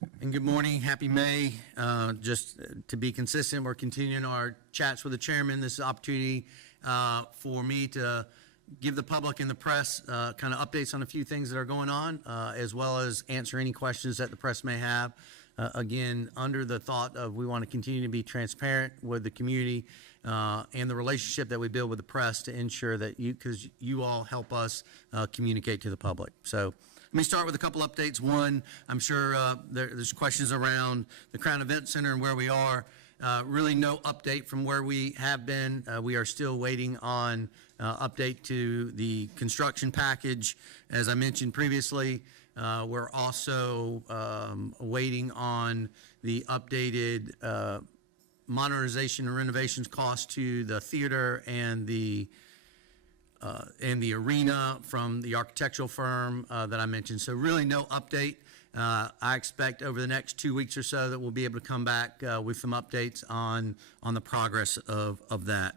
And good morning, happy May. Just to be consistent, we're continuing our chats with the chairman. This is an opportunity for me to give the public and the press kind of updates on a few things that are going on, as well as answer any questions that the press may have. Again, under the thought of we want to continue to be transparent with the community and the relationship that we build with the press to ensure that because you all help us communicate to the public. So let me start with a couple updates. One, I'm sure there's questions around the Crown Event Center and where we are. Really no update from where we have been. We are still waiting on update to the construction package. As I mentioned previously, we're also waiting on the updated modernization and renovations cost to the theater and the arena from the architectural firm that I mentioned. So really no update. I expect over the next 2 weeks or so that we'll be able to come back with some updates on the progress of that.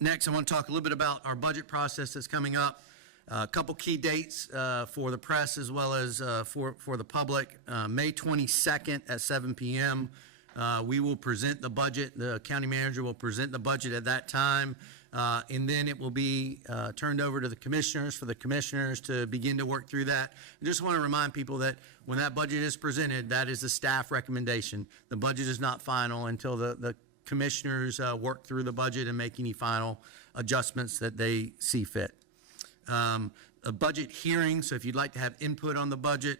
Next, I want to talk a little bit about our budget process that's coming up. A couple key dates for the press as well as for the public. May 22nd at 7 p.m. We will present the budget. The county manager will present the budget at that time. And then it will be turned over to the commissioners for the commissioners to begin to work through that. I just want to remind people that when that budget is presented, that is the staff recommendation. The budget is not final until the commissioners work through the budget and make any final adjustments that they see fit. A budget hearing, so if you'd like to have input on the budget,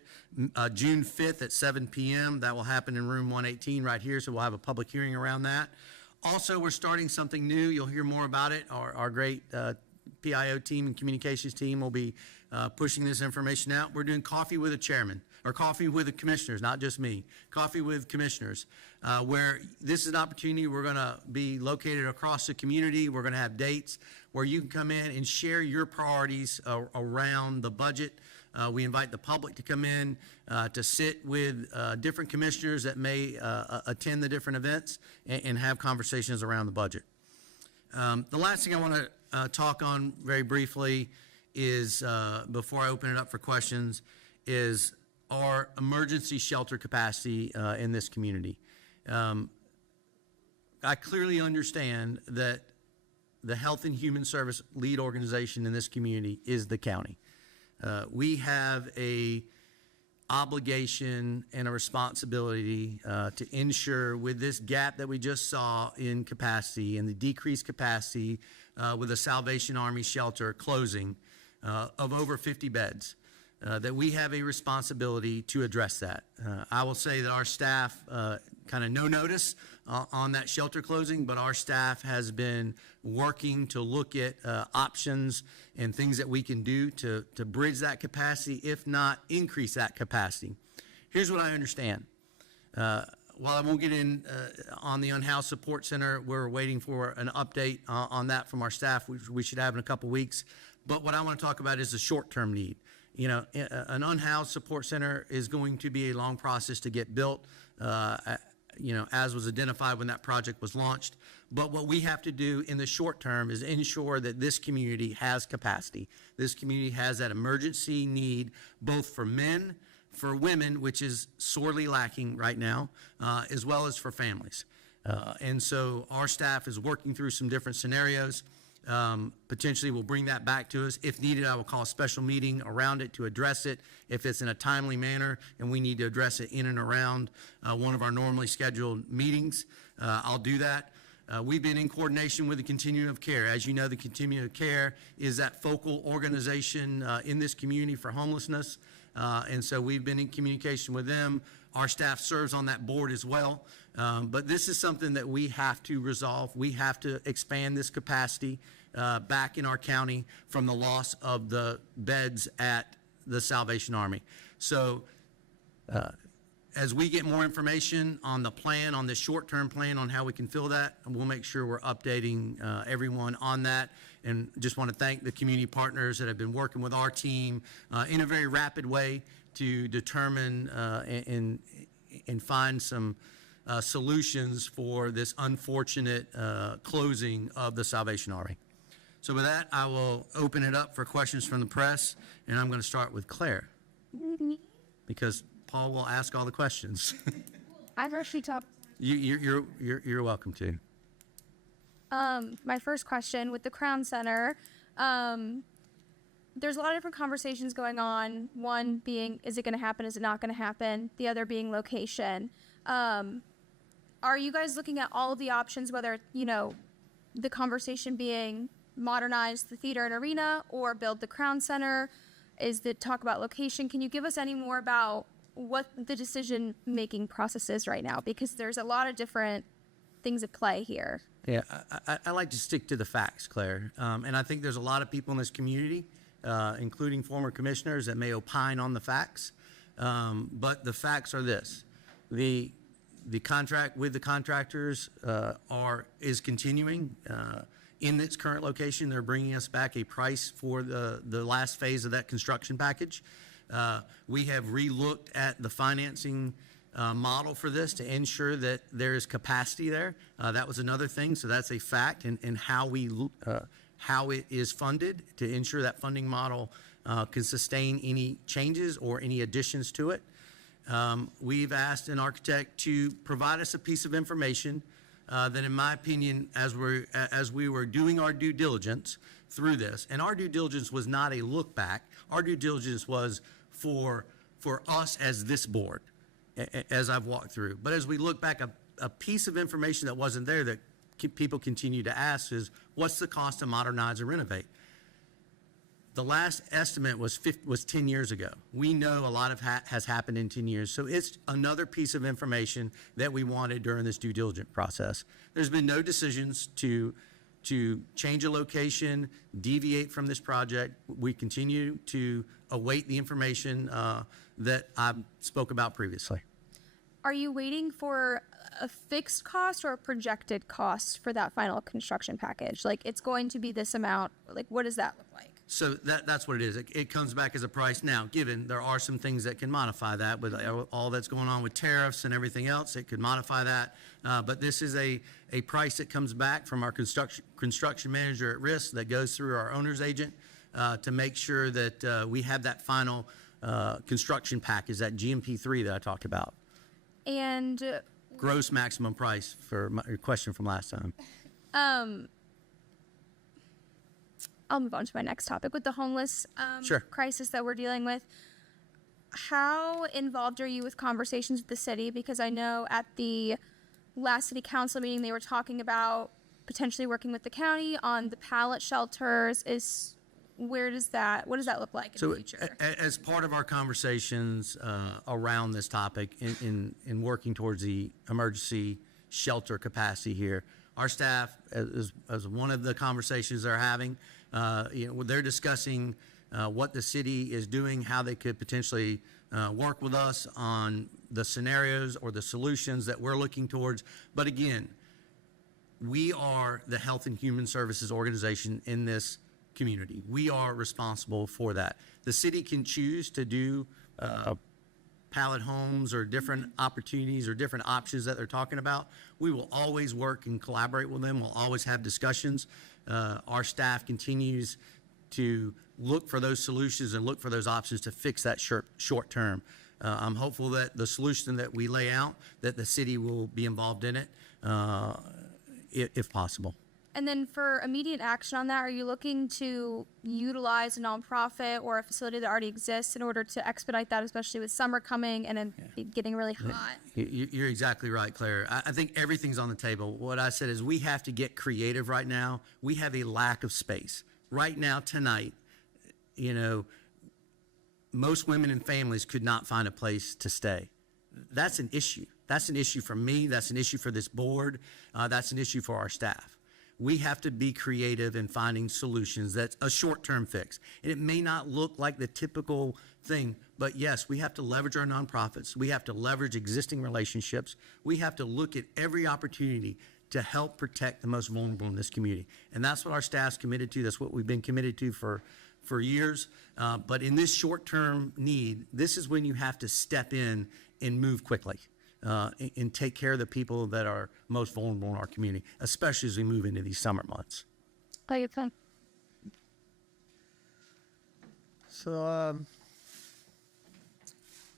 June 5th at 7 p.m., that will happen in room 118 right here, so we'll have a public hearing around that. Also, we're starting something new. You'll hear more about it. Our great PIO team and communications team will be pushing this information out. We're doing coffee with a chairman, or coffee with the commissioners, not just me. Coffee with commissioners, where this is an opportunity. We're going to be located across the community. We're going to have dates where you can come in and share your priorities around the budget. We invite the public to come in to sit with different commissioners that may attend the different events and have conversations around the budget. The last thing I want to talk on very briefly is, before I open it up for questions, is our emergency shelter capacity in this community. I clearly understand that the Health and Human Service lead organization in this community is the county. We have a obligation and a responsibility to ensure, with this gap that we just saw in capacity and the decreased capacity with the Salvation Army shelter closing of over 50 beds, that we have a responsibility to address that. I will say that our staff kind of no notice on that shelter closing, but our staff has been working to look at options and things that we can do to bridge that capacity, if not increase that capacity. Here's what I understand. While I won't get in on the unhoused support center, we're waiting for an update on that from our staff, which we should have in a couple weeks. But what I want to talk about is the short-term need. You know, an unhoused support center is going to be a long process to get built, you know, as was identified when that project was launched. But what we have to do in the short term is ensure that this community has capacity. This community has that emergency need, both for men, for women, which is sorely lacking right now, as well as for families. And so our staff is working through some different scenarios. Potentially we'll bring that back to us. If needed, I will call a special meeting around it to address it. If it's in a timely manner and we need to address it in and around one of our normally scheduled meetings, I'll do that. We've been in coordination with the Continuum of Care. As you know, the Continuum of Care is that focal organization in this community for homelessness. And so we've been in communication with them. Our staff serves on that board as well. But this is something that we have to resolve. We have to expand this capacity back in our county from the loss of the beds at the Salvation Army. So as we get more information on the plan, on the short-term plan on how we can fill that, we'll make sure we're updating everyone on that. And just want to thank the community partners that have been working with our team in a very rapid way to determine and find some solutions for this unfortunate closing of the Salvation Army. So with that, I will open it up for questions from the press, and I'm going to start with Claire, because Paul will ask all the questions. I've actually talked. You're welcome to. My first question with the Crown Center, there's a lot of different conversations going on. One being, is it going to happen? Is it not going to happen? The other being location. Are you guys looking at all of the options, whether, the conversation being modernize the theater and arena or build the Crown Center? Is the talk about location? Can you give us any more about what the decision-making process is right now? Because there's a lot of different things at play here. Yeah, I like to stick to the facts, Claire. And I think there's a lot of people in this community, including former commissioners, that may opine on the facts. But the facts are this. The contract with the contractors is continuing in its current location. They're bringing us back a price for the last phase of that construction package. We have re-looked at the financing model for this to ensure that there is capacity there. That was another thing, so that's a fact, and how it is funded to ensure that funding model can sustain any changes or any additions to it. We've asked an architect to provide us a piece of information that, in my opinion, as we were doing our due diligence through this, and our due diligence was not a look back, our due diligence was for us as this board, as I've walked through. But as we look back, a piece of information that wasn't there that people continue to ask is, what's the cost to modernize or renovate? The last estimate was 10 years ago. We know a lot has happened in 10 years. So it's another piece of information that we wanted during this due diligence process. There's been no decisions to change a location, deviate from this project. We continue to await the information that I spoke about previously. Are you waiting for a fixed cost or a projected cost for that final construction package? Like, it's going to be this amount. Like, what does that look like? So that's what it is. It comes back as a price. Now, given there are some things that can modify that with all that's going on with tariffs and everything else, it could modify that. But this is a price that comes back from our construction manager at risk that goes through our owner's agent to make sure that we have that final construction package, that GMP3 that I talked about. And gross maximum price for your question from last time. I'll move on to my next topic with the homeless Sure. crisis that we're dealing with. How involved are you with conversations with the city? Because I know at the last city council meeting, they were talking about potentially working with the county on the pallet shelters. What does that look like in the future? As part of our conversations around this topic in working towards the emergency shelter capacity here, our staff, as one of the conversations they're having, they're discussing what the city is doing, how they could potentially work with us on the scenarios or the solutions that we're looking towards. But again, we are the Health and Human Services organization in this community. We are responsible for that. The city can choose to do pallet homes or different opportunities or different options that they're talking about. We will always work and collaborate with them. We'll always have discussions. Our staff continues to look for those solutions and look for those options to fix that short term. I'm hopeful that the solution that we lay out, that the city will be involved in it if possible. And then for immediate action on that, are you looking to utilize a nonprofit or a facility that already exists in order to expedite that, especially with summer coming and then getting really hot? You're exactly right, Claire. I think everything's on the table. What I said is we have to get creative right now. We have a lack of space. Right now, tonight, most women and families could not find a place to stay. That's an issue. That's an issue for me. That's an issue for this board. That's an issue for our staff. We have to be creative in finding solutions that's a short-term fix. And it may not look like the typical thing, but yes, we have to leverage our nonprofits. We have to leverage existing relationships. We have to look at every opportunity to help protect the most vulnerable in this community. And that's what our staff's committed to. That's what we've been committed to for years. But in this short-term need, this is when you have to step in and move quickly. And take care of the people that are most vulnerable in our community, especially as we move into these summer months. Oh, you're fine. So,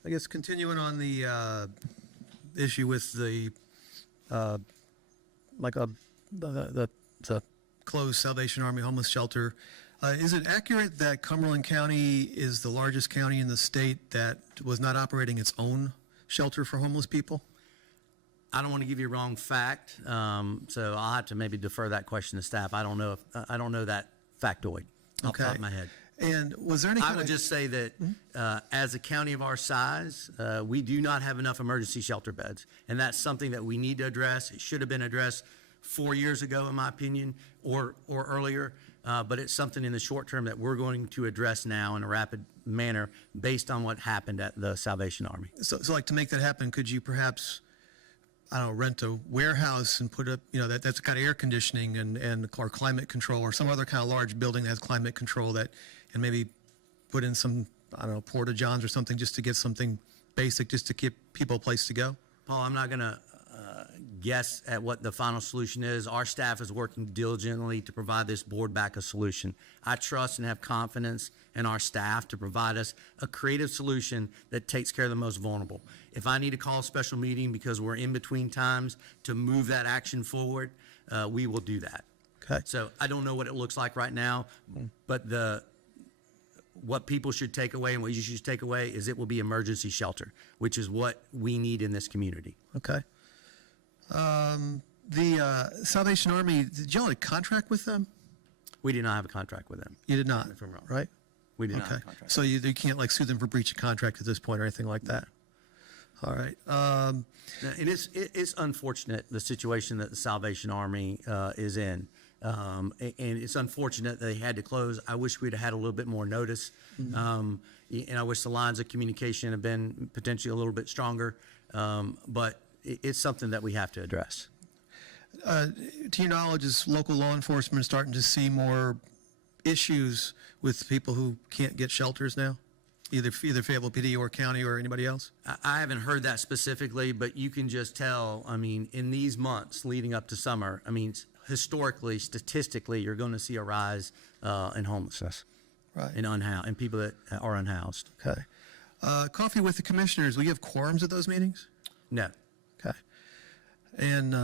I guess continuing on the issue with the like the closed Salvation Army homeless shelter, is it accurate that Cumberland County is the largest county in the state that was not operating its own shelter for homeless people? I don't want to give you a wrong fact, so I'll have to maybe defer that question to staff. I don't know that factoid off the top of my head. And was there any I kind would of, just say that as a county of our size, we do not have enough emergency shelter beds. And that's something that we need to address. It should have been addressed 4 years ago, in my opinion, or earlier. But it's something in the short term that we're going to address now in a rapid manner based on what happened at the Salvation Army. so like to make that happen, could you perhaps, I don't know, rent a warehouse and put up, that's got air conditioning and or climate control, or some other kind of large building that has climate control and maybe put in some, I don't know, porta johns or something just to get something basic just to keep people a place to go? Paul, I'm not going to guess at what the final solution is. Our staff is working diligently to provide this board back a solution. I trust and have confidence in our staff to provide us a creative solution that takes care of the most vulnerable. If I need to call a special meeting because we're in between times to move that action forward, we will do that. Okay. So I don't know what it looks like right now, but what people should take away and what you should take away is it will be emergency shelter, which is what we need in this community. Okay. The Salvation Army, did y'all have a contract with them? We did not have a contract with them. You did not, If I'm wrong. right? We did not Okay. have a contract. So you can't like sue them for breach of contract at this point or anything like that? All right. Now, it's unfortunate, the situation that the Salvation Army is in. And it's unfortunate they had to close. I wish we'd have had a little bit more notice. And I wish the lines of communication have been potentially a little bit stronger. But it's something that we have to address. To your knowledge, is local law enforcement starting to see more issues with people who can't get shelters now? Either Fayetteville PD or county or anybody else? I haven't heard that specifically, but you can just tell, I mean, in these months leading up to summer, I mean, historically, statistically, you're going to see a rise in homelessness. Right. And people that are unhoused. Okay. Coffee with the commissioners, will you have quorums at those meetings? No. Okay. And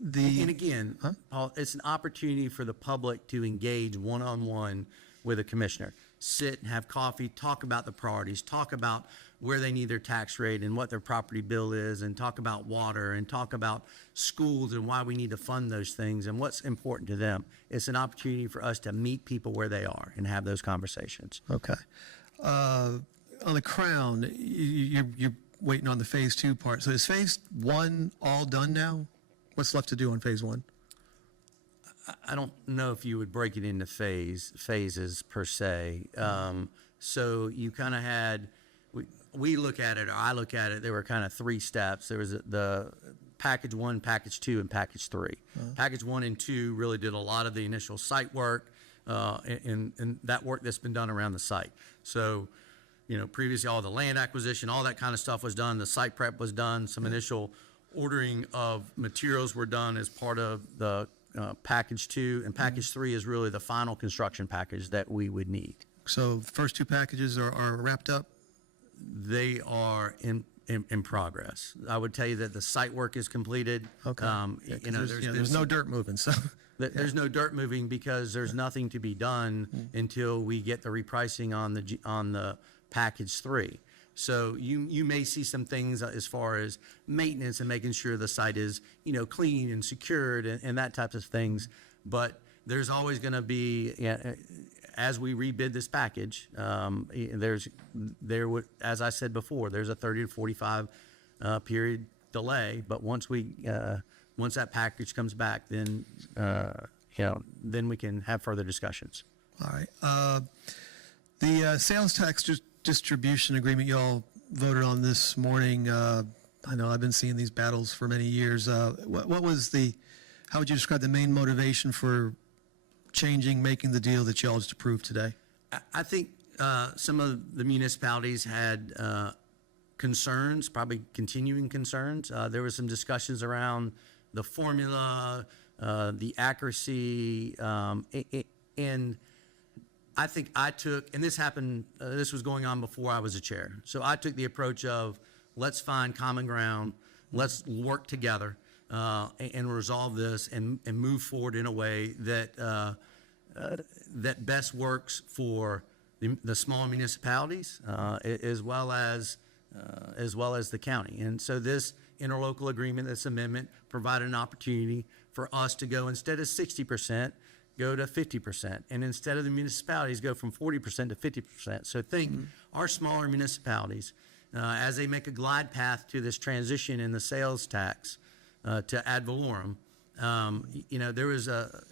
And again, Paul, it's an opportunity for the public to engage one-on-one with a commissioner. Sit and have coffee, talk about the priorities, talk about where they need their tax rate and what their property bill is, and talk about water, and talk about schools and why we need to fund those things and what's important to them. It's an opportunity for us to meet people where they are and have those conversations. Okay. On the Crown, you're waiting on the phase 2 part. So is phase 1 all done now? What's left to do on phase 1? I don't know if you would break it into phases per se. So you kind of had, we look at it, or I look at it, there were kind of 3 steps. There was the package 1, package 2, and package 3. Package 1 and 2 really did a lot of the initial site work and that work that's been done around the site. So, previously all the land acquisition, all that kind of stuff was done. The site prep was done. Some initial ordering of materials were done as part of the package 2, and package 3 is really the final construction package that we would need. So the first 2 packages are wrapped up? They are in progress. I would tell you that the site work is completed. Okay. There's no dirt moving, so. There's no dirt moving because there's nothing to be done until we get the repricing on the package 3. So you may see some things as far as maintenance and making sure the site is, clean and secured and that types of things. But there's always going to be, as we rebid this package, as I said before, there's a 30 to 45 period delay. But once that package comes back, then then we can have further discussions. All right. The sales tax distribution agreement y'all voted on this morning, I know I've been seeing these battles for many years. What was how would you describe the main motivation for making the deal that y'all just approved today? I think some of the municipalities had concerns, probably continuing concerns. There were some discussions around the formula, the accuracy, and I think I took, and this happened, this was going on before I was a chair. So I took the approach of, let's find common ground, let's work together and resolve this and move forward in a way that that best works for the smaller municipalities as well as the county. And so this interlocal agreement, this amendment, provided an opportunity for us to go, instead of 60%, go to 50%. And instead of the municipalities, go from 40% to 50%. So think our smaller municipalities, as they make a glide path to this transition in the sales tax to ad valorem, there was a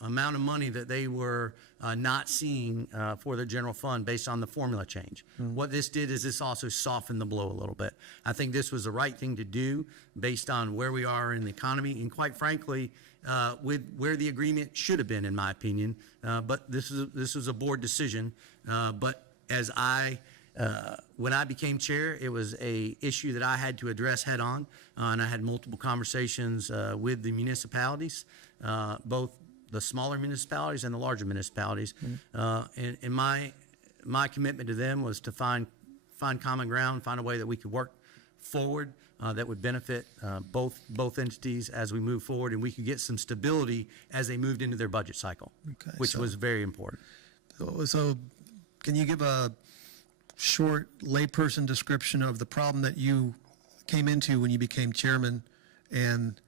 amount of money that they were not seeing for the general fund based on the formula change. What this did is this also softened the blow a little bit. I think this was the right thing to do based on where we are in the economy and, quite frankly, with where the agreement should have been, in my opinion. But this was a board decision. But as when I became chair, it was a issue that I had to address head on, and I had multiple conversations with the municipalities, both the smaller municipalities and the larger municipalities. And my commitment to them was to find common ground, find a way that we could work forward that would benefit both entities as we move forward, and we could get some stability as they moved into their budget cycle, which was very important. So can you give a short layperson description of the problem that you came into when you became chairman and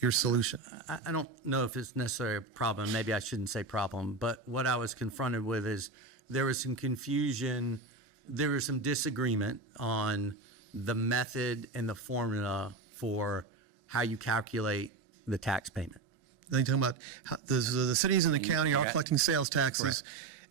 your solution? I don't know if it's necessarily a problem. Maybe I shouldn't say problem, but what I was confronted with is there was some confusion. There was some disagreement on the method and the formula for how you calculate the tax payment. Then you're talking about how the cities and the county are collecting sales taxes,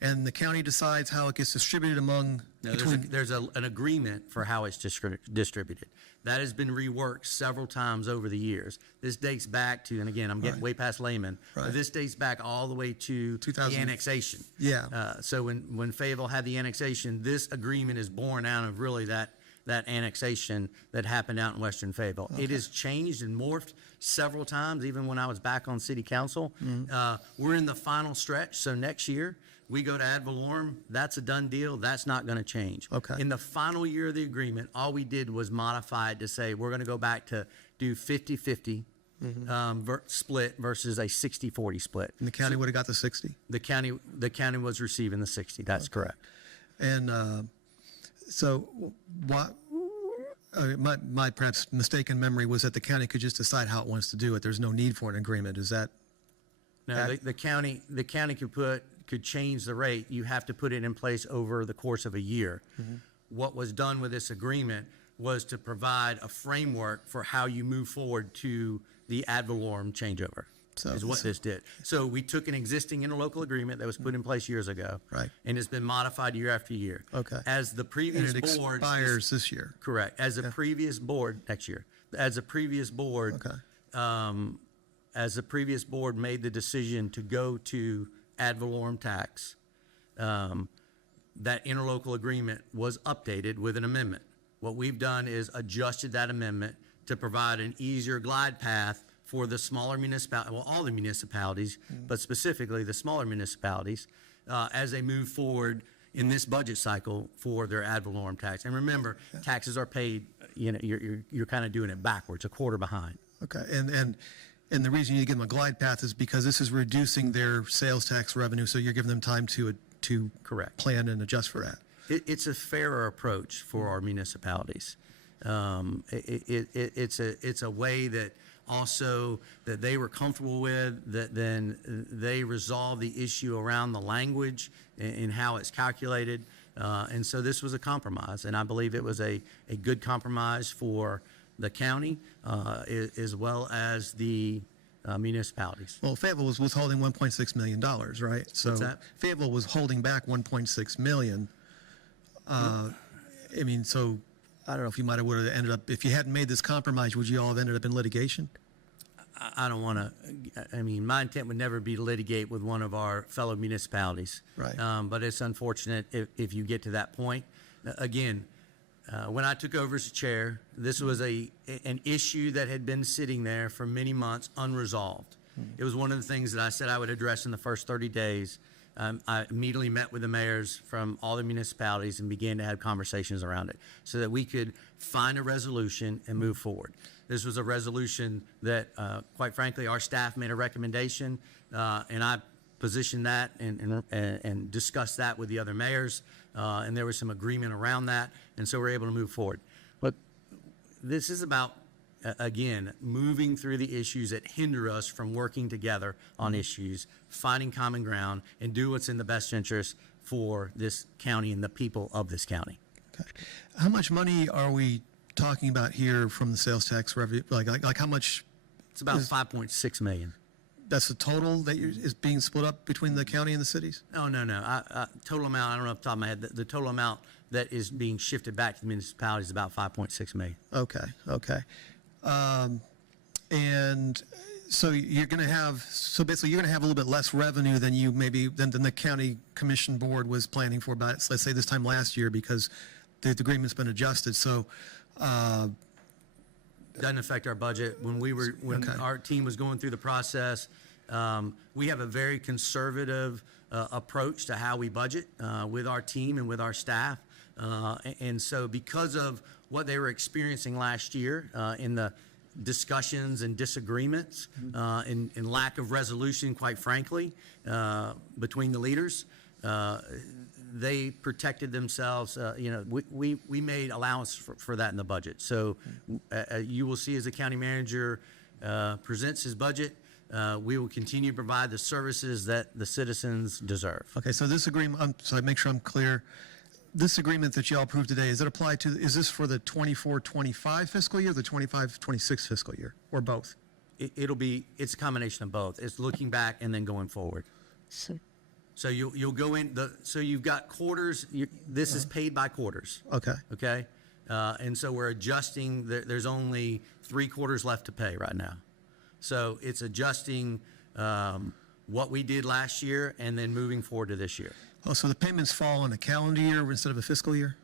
and the county decides how it gets distributed among. No, there's an agreement for how it's distributed. That has been reworked several times over the years. This dates back to, and again, I'm getting way past layman, but this dates back all the way to the annexation. Yeah. So when Fayetteville had the annexation, this agreement is born out of really that annexation that happened out in Western Fayetteville. It has changed and morphed several times, even when I was back on city council. We're in the final stretch, so next year we go to ad valorem. That's a done deal. That's not going to change. Okay. In the final year of the agreement, all we did was modify it to say we're going to go back to do 50-50 split versus a 60-40 split. And the county would have got the 60. The county was receiving the 60. That's correct. And so what? My perhaps mistaken memory was that the county could just decide how it wants to do it. There's no need for an agreement. Is that? No, the county could change the rate. You have to put it in place over the course of a year. What was done with this agreement was to provide a framework for how you move forward to the ad valorem changeover. Is what this did. So we took an existing interlocal agreement that was put in place years ago, and it's been modified year after year. Okay. As the previous and it board expires this year. Correct. As a previous board next year. As a previous board, as the previous board made the decision to go to ad valorem tax, that interlocal agreement was updated with an amendment. What we've done is adjusted that amendment to provide an easier glide path for the smaller municipalities, well, all the municipalities, but specifically the smaller municipalities, as they move forward in this budget cycle for their ad valorem tax. And remember, taxes are paid, you're kind of doing it backwards, a quarter behind. Okay, and the reason you give them a glide path is because this is reducing their sales tax revenue, so you're giving them time to correct plan and adjust for that. It's a fairer approach for our municipalities. It's a way that also that they were comfortable with, that then they resolve the issue around the language and how it's calculated. And so this was a compromise, and I believe it was a good compromise for the county as well as the municipalities. Well, Fayetteville was withholding $1.6 million, right? So What's that? Fayetteville was holding back $1.6 million. I mean, so I don't know if you would have ended up, if you hadn't made this compromise, would you all have ended up in litigation? I don't want to, my intent would never be to litigate with one of our fellow municipalities. Right. But it's unfortunate if you get to that point. Again, when I took over as chair, this was an issue that had been sitting there for many months unresolved. It was one of the things that I said I would address in the first 30 days. I immediately met with the mayors from all the municipalities and began to have conversations around it so that we could find a resolution and move forward. This was a resolution that, quite frankly, our staff made a recommendation, and I positioned that and discussed that with the other mayors, and there was some agreement around that, and so we're able to move forward. But this is about, again, moving through the issues that hinder us from working together on issues, finding common ground, and do what's in the best interest for this county and the people of this county. Okay. How much money are we talking about here from the sales tax revenue? Like how much? It's about 5.6 million. That's the total that is being split up between the county and the cities? No. Total amount, I don't know off the top of my head. The total amount that is being shifted back to the municipality is about 5.6 million. Okay. And so you're going to have, so basically you're going to have a little bit less revenue than than the county commission board was planning for about, let's say this time last year, because the agreement's been adjusted. So, Doesn't affect our budget. When our team was going through the process, we have a very conservative approach to how we budget with our team and with our staff. And so because of what they were experiencing last year in the discussions and disagreements and lack of resolution, quite frankly, between the leaders, they protected themselves. We made allowance for that in the budget. So you will see as the county manager presents his budget, we will continue to provide the services that the citizens deserve. okay, so this agreement, so I make sure I'm clear, this agreement that y'all approved today, is this for the 24-25 fiscal year, the 25-26 fiscal year, or both? It's a combination of both. It's looking back and then going forward. So you'll go in, so you've got quarters, this is paid by quarters. Okay. Okay? And so we're adjusting, there's only 3 quarters left to pay right now. So it's adjusting what we did last year and then moving forward to this year. Oh, so the payments fall on a calendar year instead of a fiscal year?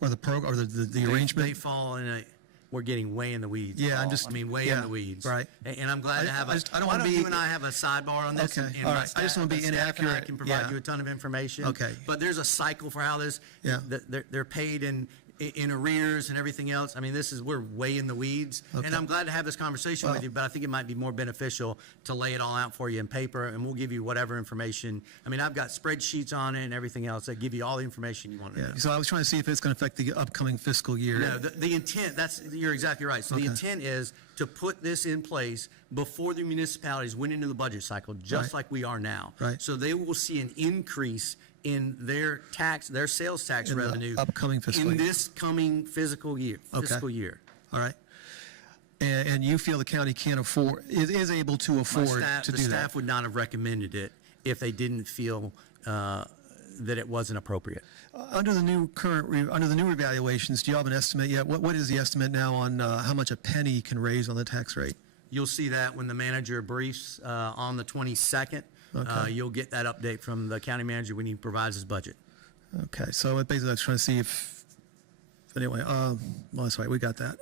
Or the program, or the arrangement? They fall in we're getting way in the weeds. Yeah, Paul. Way in the weeds. Right. And I'm glad to have I don't wanna be- you and I have a sidebar on this? Okay, and all my right. I just wanna be my staff and I inaccurate. can provide Yeah. you a ton of information. Okay. But there's a cycle for how this, Yeah. they're paid in arrears and everything else. I mean, we're way in the weeds. Okay. And I'm glad to have this conversation with you, but I think it might be more beneficial to lay it all out for you in paper, and we'll give you whatever information. I mean, I've got spreadsheets on it and everything else that give you all the information you want to know. Yeah, so I was trying to see if it's going to affect the upcoming fiscal year. No, the intent, you're exactly right. So the intent is to put this in place before the municipalities went into the budget cycle, just Right. like we are now. Right. So they will see an increase in their sales tax In the revenue. upcoming fiscal in year. this coming fiscal year. All right. And you feel the county is able to afford to The do staff that? would not have recommended it if they didn't feel that it wasn't appropriate. Under the new revaluations, do you have an estimate yet? What is the estimate now on how much a penny can raise on the tax rate? You'll see that when the manager briefs on the 22nd. Okay. You'll get that update from the county manager when he provides his budget. Okay, so basically I was trying to see anyway, well, that's right, we got that.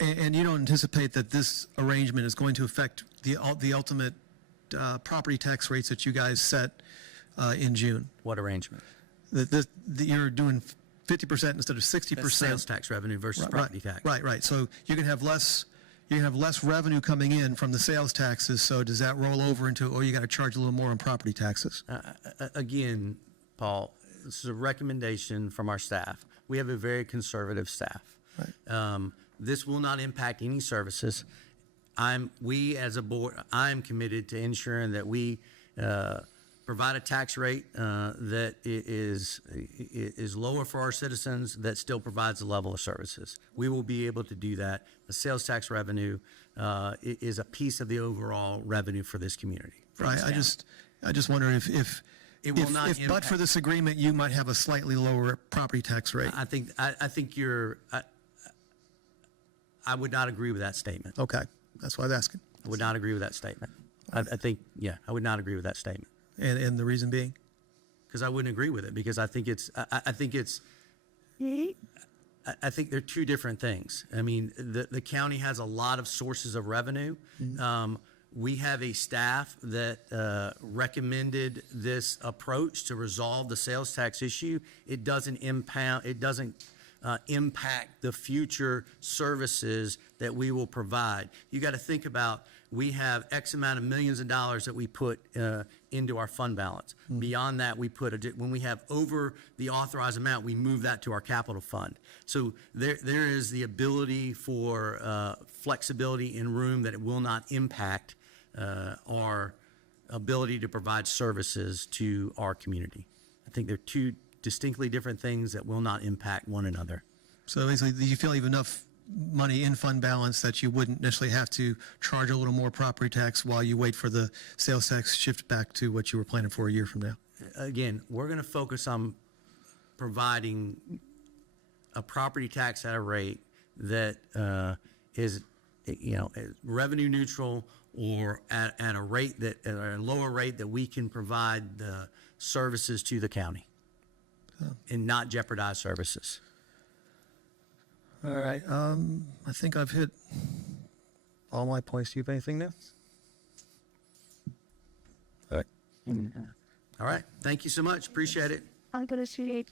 And you don't anticipate that this arrangement is going to affect the ultimate property tax rates that you guys set in June? What arrangement? That you're doing 50% instead of 60%. That's sales tax revenue versus property tax. Right. So you're gonna have less revenue coming in from the sales taxes. So does that roll over into, or you got to charge a little more on property taxes? Again, Paul, this is a recommendation from our staff. We have a very conservative staff. Right. This will not impact any services. We as a board, I'm committed to ensuring that we provide a tax rate that is lower for our citizens, that still provides a level of services. We will be able to do that. The sales tax revenue is a piece of the overall revenue for this community. Right. I just wonder if It will not but impact- for this agreement, you might have a slightly lower property tax rate. I think I would not agree with that statement. Okay, that's why I was asking. I would not agree with that statement. I would not agree with that statement. And the reason being? Because I wouldn't agree with it, because I think they're two different things. I mean, the county has a lot of sources of revenue. We have a staff that recommended this approach to resolve the sales tax issue. It doesn't impact the future services that we will provide. You got to think about, we have X amount of millions of dollars that we put into our fund balance. Beyond that, when we have over the authorized amount, we move that to our capital fund. So there is the ability for flexibility in room that it will not impact our ability to provide services to our community. I think they're two distinctly different things that will not impact one another. So basically, do you feel you have enough money in fund balance that you wouldn't necessarily have to charge a little more property tax while you wait for the sales tax shift back to what you were planning for a year from now? Again, we're going to focus on providing a property tax at a rate that is, revenue neutral, or at a rate at a lower rate that we can provide the services to the county and not jeopardize services. All right. I think I've hit all my points. Do you have anything new? All right. All right. Thank you so much. Appreciate it. I'm gonna shoot.